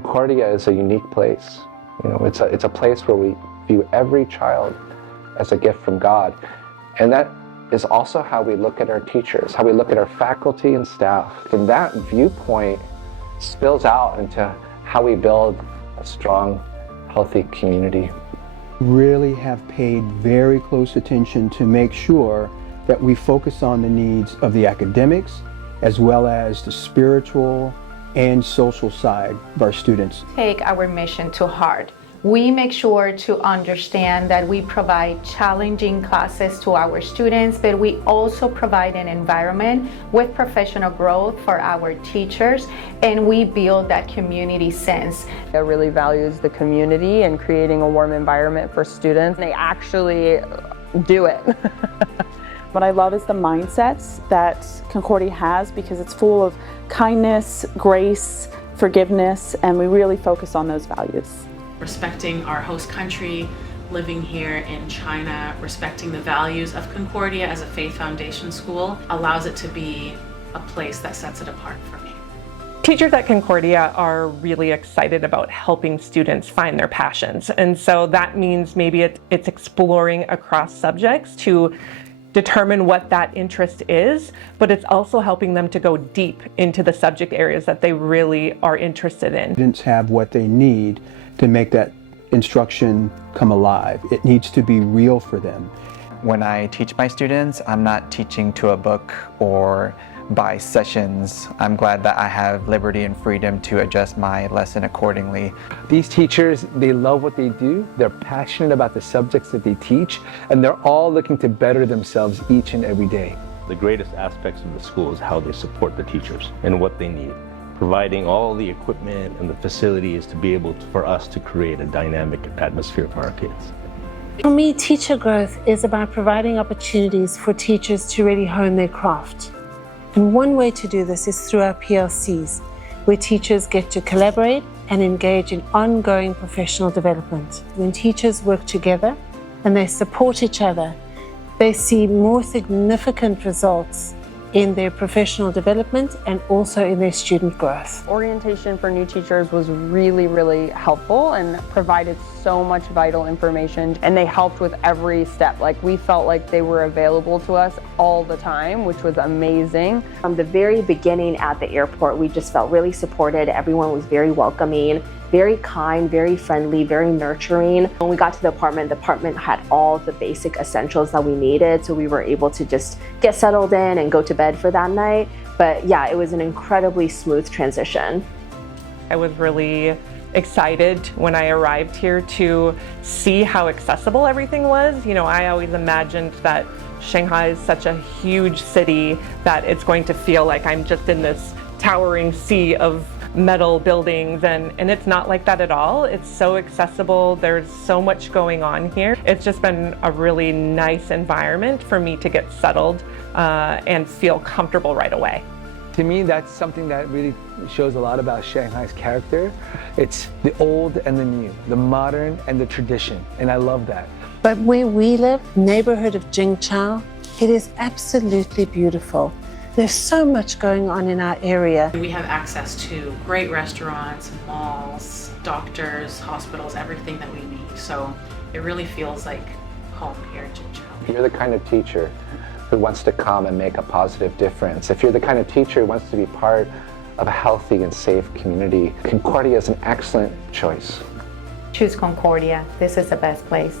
Concordia is a unique place. You know, it's a place where we view every child as a gift from God. And that is also how we look at our teachers, how we look at our faculty and staff. And that viewpoint spills out into how we build a strong, healthy community. Really have paid very close attention to make sure that we focus on the needs of the academics as well as the spiritual and social side of our students. Take our mission to heart. We make sure to understand that we provide challenging classes to our students, but we also provide an environment with professional growth for our teachers, and we build that community sense. It really values the community and creating a warm environment for students. They actually do it. What I love is the mindsets that Concordia has, because it's full of kindness, grace, forgiveness, and we really focus on those values. Respecting our host country, living here in China, respecting the values of Concordia as a faith foundation school allows it to be a place that sets it apart for me. Teachers at Concordia are really excited about helping students find their passions. And so that means maybe it's exploring across subjects to determine what that interest is, but it's also helping them to go deep into the subject areas that they really are interested in. Students have what they need to make that instruction come alive. It needs to be real for them. When I teach my students, I'm not teaching to a book or by sessions. I'm glad that I have liberty and freedom to adjust my lesson accordingly. These teachers, they love what they do, they're passionate about the subjects that they teach, and they're all looking to better themselves each and every day. The greatest aspects of the school is how they support the teachers and what they need, providing all the equipment and the facilities to be able for us to create a dynamic atmosphere for our kids. For me, teacher growth is about providing opportunities for teachers to really hone their craft. And one way to do this is through our PLCs, where teachers get to collaborate and engage in ongoing professional development. When teachers work together and they support each other, they see more significant results in their professional development and also in their student growth. Orientation for new teachers was really helpful and provided so much vital information, and they helped with every step. Like, we felt like they were available to us all the time, which was amazing. From the very beginning at the airport, we just felt really supported. Everyone was very welcoming, very kind, very friendly, very nurturing. When we got to the apartment had all the basic essentials that we needed, so we were able to just get settled in and go to bed for that night. But yeah, it was an incredibly smooth transition. I was really excited when I arrived here to see how accessible everything was. You know, I always imagined that Shanghai is such a huge city that it's going to feel like I'm just in this towering sea of metal buildings, and it's not like that at all. It's so accessible. There's so much going on here. It's just been a really nice environment for me to get settled and feel comfortable right away. To me, that's something that really shows a lot about Shanghai's character. It's the old and the new, the modern and the tradition, and I love that. But where we live, neighborhood of Jingchao, it is absolutely beautiful. There's so much going on in our area. We have access to great restaurants, malls, doctors, hospitals, everything that we need. So it really feels like home here in Jingchao. You're the kind of teacher who wants to come and make a positive difference. If you're the kind of teacher who wants to be part of a healthy and safe community, Concordia is an excellent choice. Choose Concordia. This is the best place.